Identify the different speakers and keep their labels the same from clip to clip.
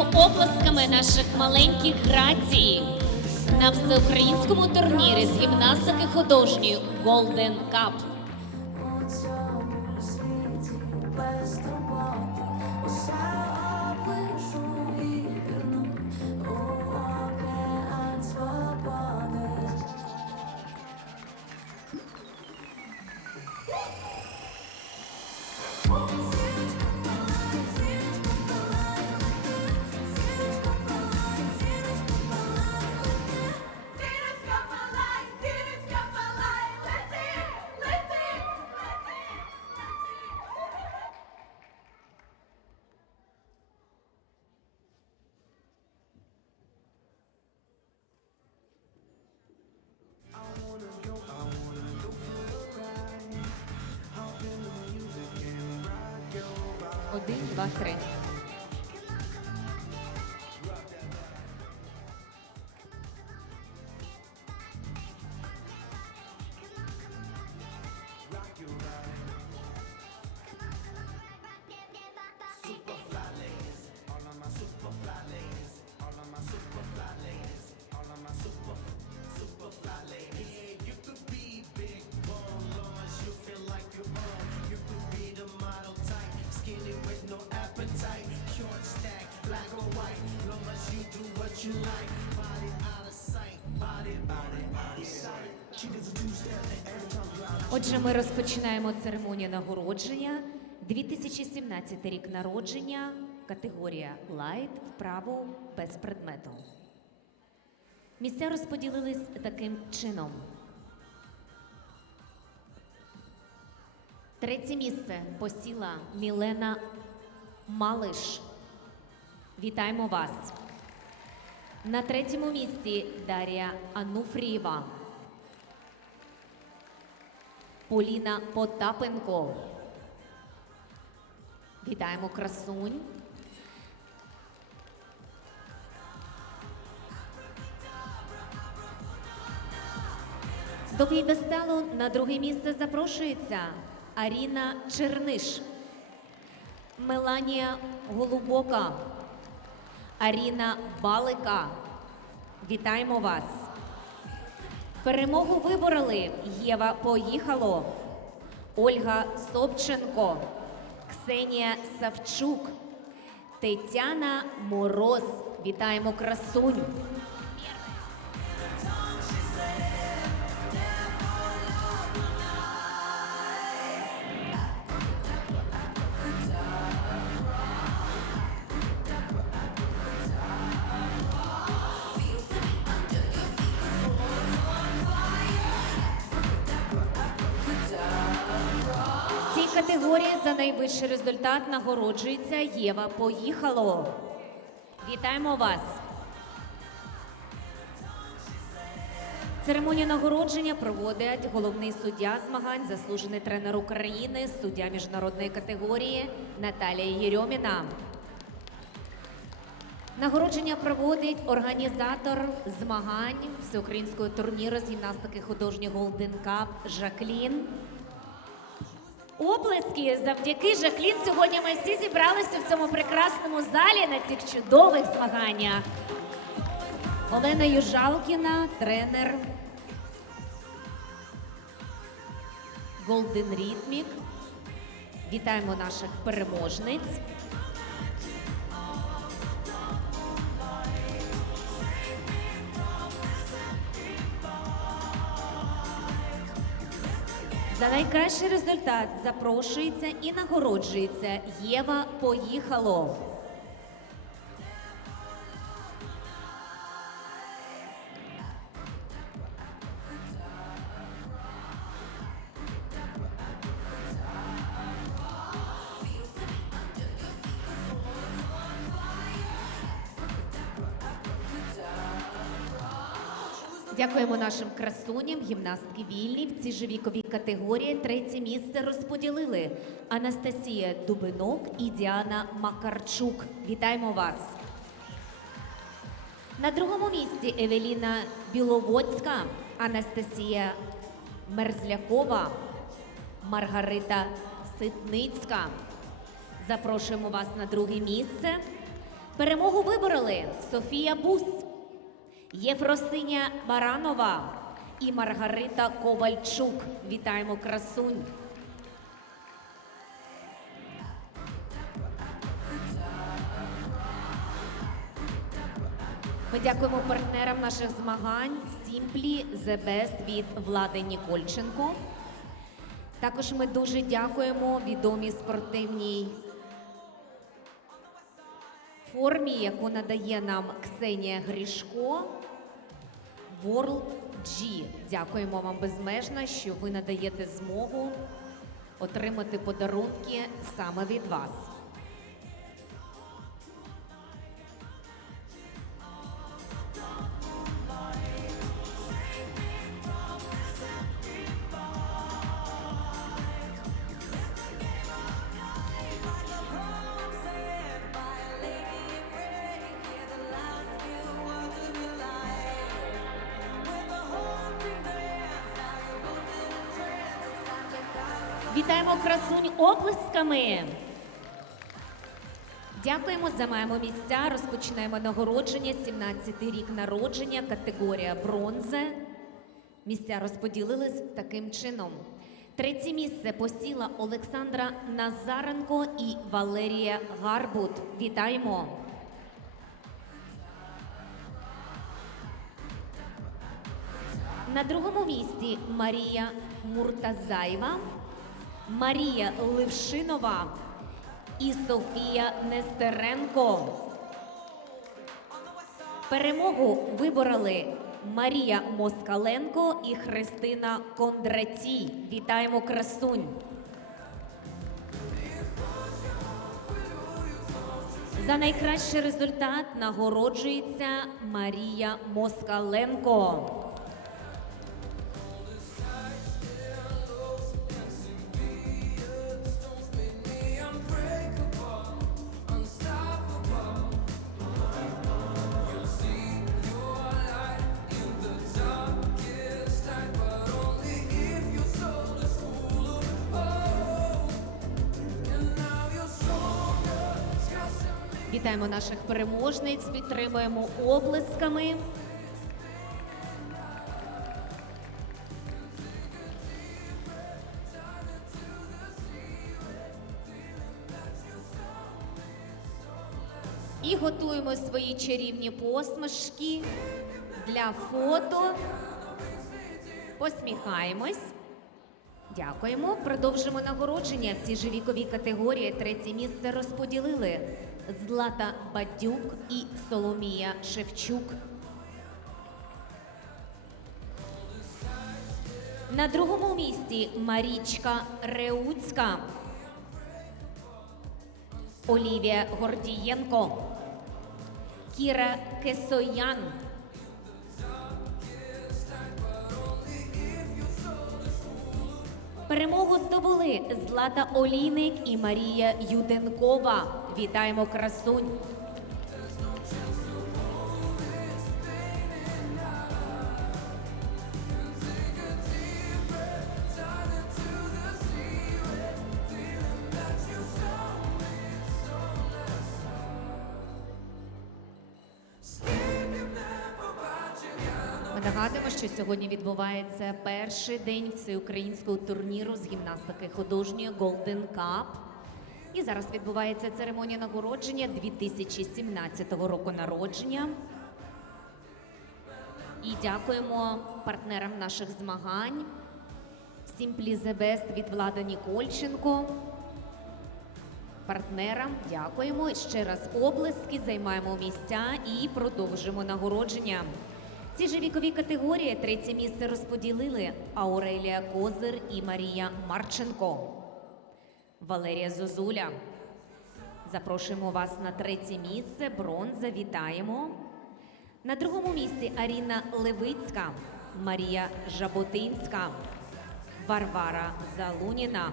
Speaker 1: Привітаємо оплесками наших маленьких грацій на всеукраїнському турнірі з гімнастики художньої Golden Cup. Бахрейн. what you like. Body out of sight, body, body out sight. Отже, ми розпочинаємо церемонію нагородження. 2017 рік народження, категорія Light, вправо без предмету. Місця розподілились таким чином. Третє місце посіла Мілена Малиш. Вітаємо вас. На третьому місці Дар'я Ануфрієва. Поліна Потапенко. Вітаємо красунь. До п'єдесталу на друге місце запрошується Аріна Черниш, Меланія Голубока. Аріна Балика. Вітаємо вас! Перемогу вибороли Єва Поїхало, Ольга Собченко, Ксенія Савчук, Тетяна Мороз. Вітаємо красунь! категорії за найвищий результат нагороджується Єва. Поїхало. Вітаємо вас. Церемонію нагородження проводить головний суддя змагань, заслужений тренер України, суддя міжнародної категорії Наталія Єрьоміна. Нагородження проводить організатор змагань всеукраїнського турніру з гімнастики художнього Cup Жаклін оплески завдяки Жаклін. Сьогодні ми всі зібралися в цьому прекрасному залі на цих чудових змаганнях. Олена Южалкіна, тренер Golden Rhythmic. Вітаємо наших переможниць. За найкращий результат запрошується і нагороджується Єва поїхало. нашим красуням гімнастки вільні в цій же віковій категорії третє місце розподілили Анастасія Дубинок і Діана Макарчук. Вітаємо вас! На другому місці Евеліна Біловодська, Анастасія Мерзлякова, Маргарита Ситницька. Запрошуємо вас на друге місце. Перемогу вибороли Софія Бус. Єфросиня Баранова і Маргарита Ковальчук. Вітаємо красунь! Ми дякуємо партнерам наших змагань Сімплі The Best від влади Нікольченко. Також ми дуже дякуємо відомій спортивній формі, яку надає нам Ксенія Грішко. World G. Дякуємо вам безмежно, що ви надаєте змогу отримати подарунки саме від вас. Вітаємо красунь оплесками. Дякуємо, займаємо місця. Розпочинаємо нагородження. 17-й рік народження, категорія бронзе. Місця розподілились таким чином. Третє місце посіла Олександра Назаренко і Валерія Гарбут. Вітаємо! На другому місці Марія Муртазаєва. Марія Левшинова і Софія Нестеренко. Перемогу вибороли Марія Москаленко і Христина Кондраті. Вітаємо красунь! За найкращий результат нагороджується Марія Москаленко. Вітаємо наших переможниць, підтримуємо облисками. І готуємо свої чарівні посмішки для фото. Посміхаємось. Дякуємо. Продовжимо нагородження. В цій же віковій категорії третє місце розподілили Злата Бадюк і Соломія Шевчук. На другому місці Марічка Реуцька, Олівія Гордієнко, Кіра Кесоян. Перемогу здобули Злата Олійник і Марія Юденкова. Вітаємо красунь! Нагадуємо, що сьогодні відбувається перший день всеукраїнського турніру з гімнастики художньої Golden Cup. І зараз відбувається церемонія нагородження 2017 року народження. І дякуємо партнерам наших змагань. Сімплі Бест від Влада Нікольченко. Партнерам дякуємо ще раз. Облески займаємо місця і продовжимо нагородження. Ці ж вікові категорії третє місце розподілили Аурелія Козир і Марія Марченко. Валерія Зозуля. Запрошуємо вас на третє місце. Бронза. Вітаємо. На другому місці Аріна Левицька, Марія Жаботинська, Варвара Залуніна.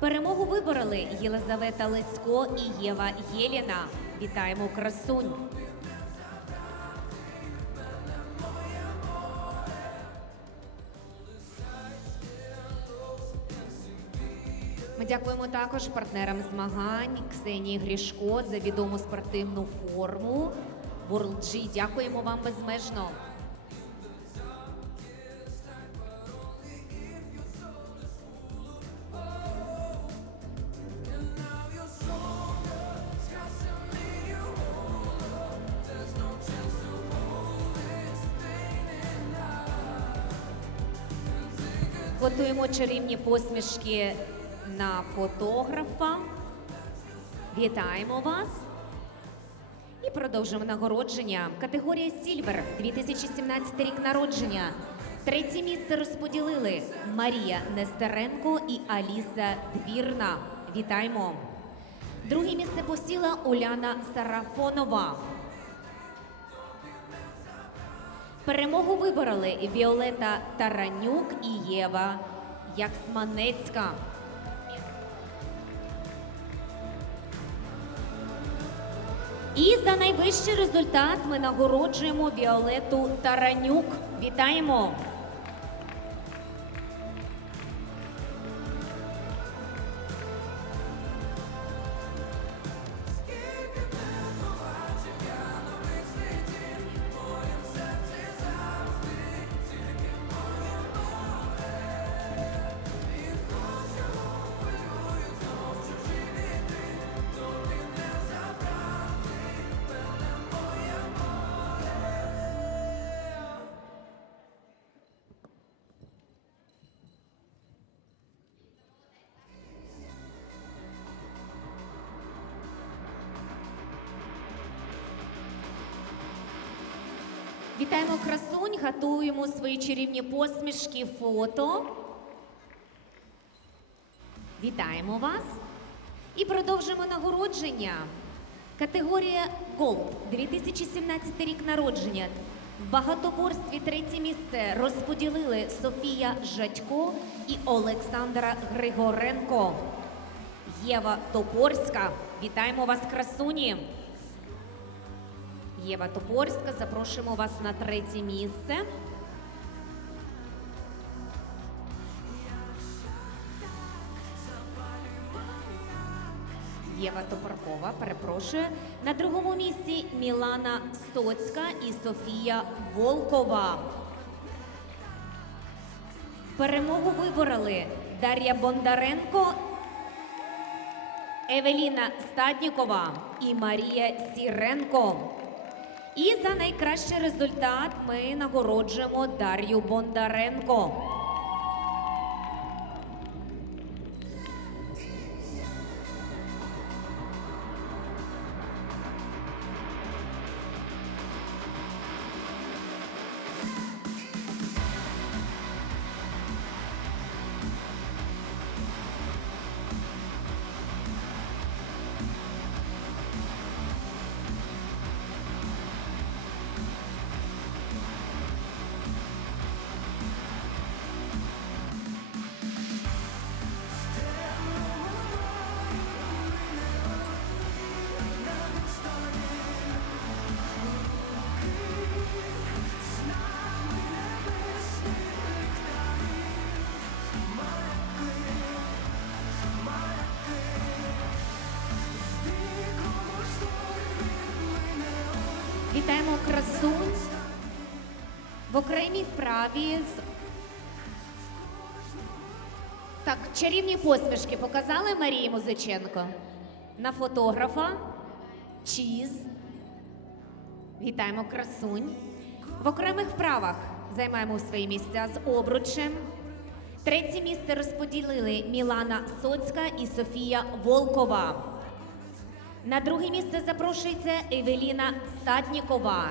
Speaker 1: Перемогу вибороли Єлизавета Лесько і Єва Єліна. Вітаємо красунь! дякуємо також партнерам змагань Ксенії Грішко за відому спортивну форму. Ворлджі, дякуємо вам безмежно. Готуємо чарівні посмішки на фотографа. Вітаємо вас! І продовжуємо нагородження. Категорія Сільвер 2017 рік народження. Третє місце розподілили Марія Нестеренко і Аліса Двірна. Вітаємо! Друге місце посіла Уляна Сарафонова. Перемогу вибороли Віолета Таранюк і Єва Ясманецька. І за найвищий результат ми нагороджуємо Віолету Таранюк. Вітаємо! Вітаємо красунь, готуємо свої чарівні посмішки, фото. Вітаємо вас. І продовжуємо нагородження. Категорія Голд 2017 рік народження. В багатоборстві третє місце розподілили Софія Жадько і Олександра Григоренко. Єва Топорська. Вітаємо вас, красуні! Єва Топорська, Запрошуємо вас на третє місце. Єва Топоркова перепрошує на другому місці Мілана Соцька і Софія Волкова. Перемогу вибороли Дар'я Бондаренко, Евеліна Стаднікова і Марія Сіренко. І за найкращий результат ми нагороджуємо Дар'ю Бондаренко. окремій вправі з так, чарівні посмішки показали Марії Музиченко на фотографа. Чіз. Вітаємо красунь. В окремих вправах займаємо свої місця з обручем. Третє місце розподілили Мілана Соцька і Софія Волкова. На друге місце запрошується Евеліна Статнікова.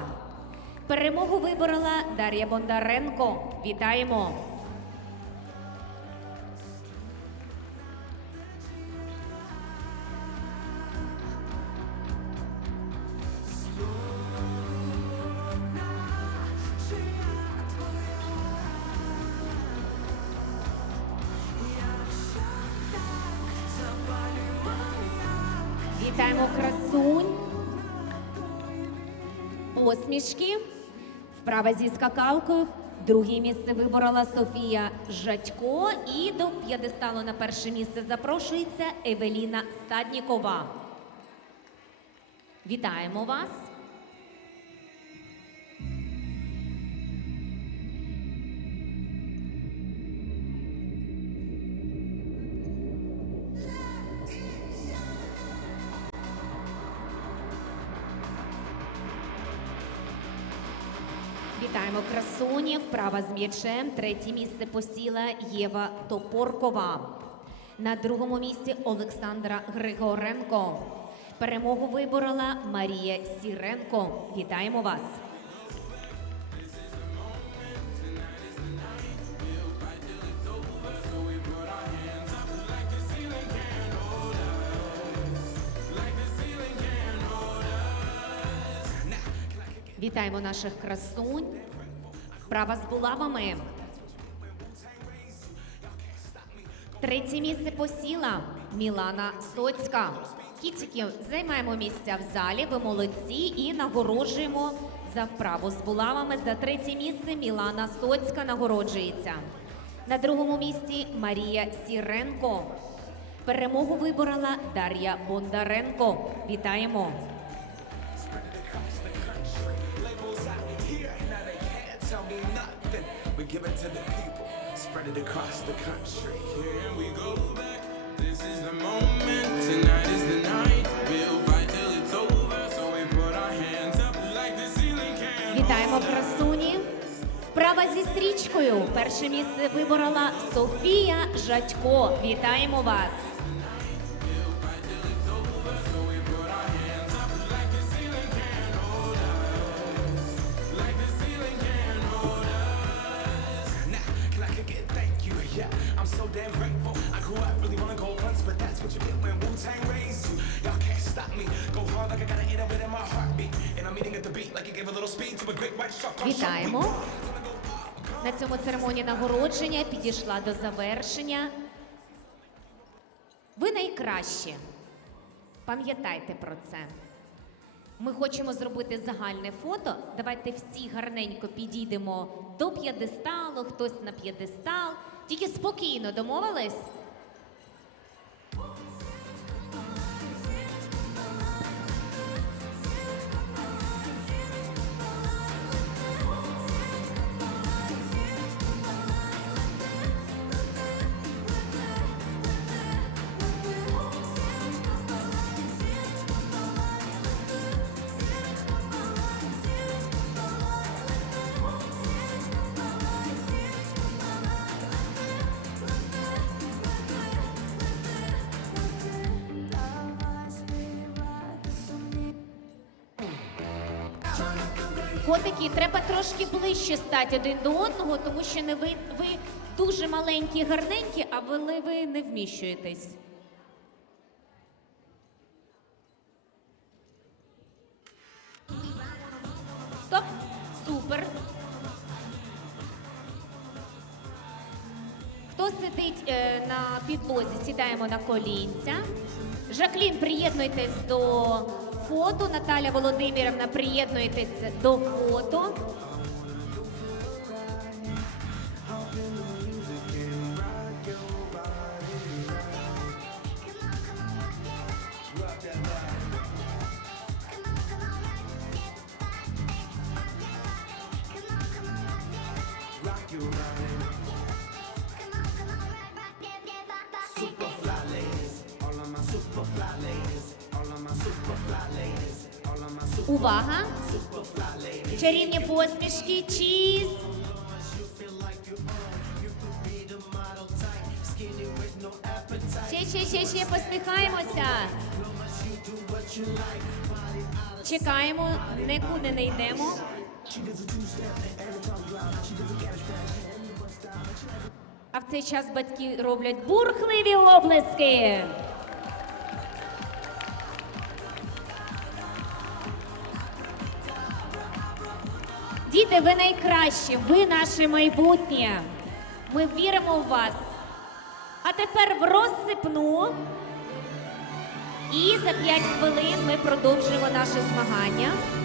Speaker 1: Перемогу виборола Дар'я Бондаренко. Вітаємо! Вправа зі скакалкою. Друге місце виборола Софія Жадько. І до п'єдесталу на перше місце запрошується Евеліна Стаднікова. Вітаємо вас. виконанні вправа з м'ячем третє місце посіла Єва Топоркова. На другому місці Олександра Григоренко. Перемогу виборола Марія Сіренко. Вітаємо вас! Вітаємо наших красунь. Справа з булавами. Третє місце посіла Мілана Соцька. Кітіків займаємо місця в залі. Ви молодці і нагороджуємо за вправу з булавами. За третє місце Мілана Соцька нагороджується. На другому місці Марія Сіренко. Перемогу виборола Дар'я Бондаренко. Вітаємо. give it to the people, spread it across the country. Here we go back. This is the moment. Tonight is the night. We'll fight till it's over. So we put our hands up like the ceiling can. Вітаємо красуні. Права зі стрічкою. Перше місце виборола Софія Жадько. Вітаємо вас. Вітаємо. На цьому церемонія нагородження підійшла до завершення. Ви найкращі. Пам'ятайте про це. Ми хочемо зробити загальне фото. Давайте всі гарненько підійдемо до п'єдесталу, хтось на п'єдестал. Тільки спокійно домовились. Котики, треба трошки ближче стати один до одного, тому що не ви, ви дуже маленькі, гарненькі, а ви, ви не вміщуєтесь. Стоп, супер. Хто сидить е, на підлозі, сідаємо на колінця. Жаклін, приєднуйтесь до фото. Наталя Володимирівна, приєднуйтесь до фото. Увага! Чарівні посмішки, чіз! Ще, ще, ще, ще посміхаємося. Чекаємо, нікуди не йдемо. А в цей час батьки роблять бурхливі облески. Діти, ви найкращі, ви наше майбутнє. Ми віримо в вас. А тепер в розсипну. І за 5 хвилин ми продовжуємо наше змагання.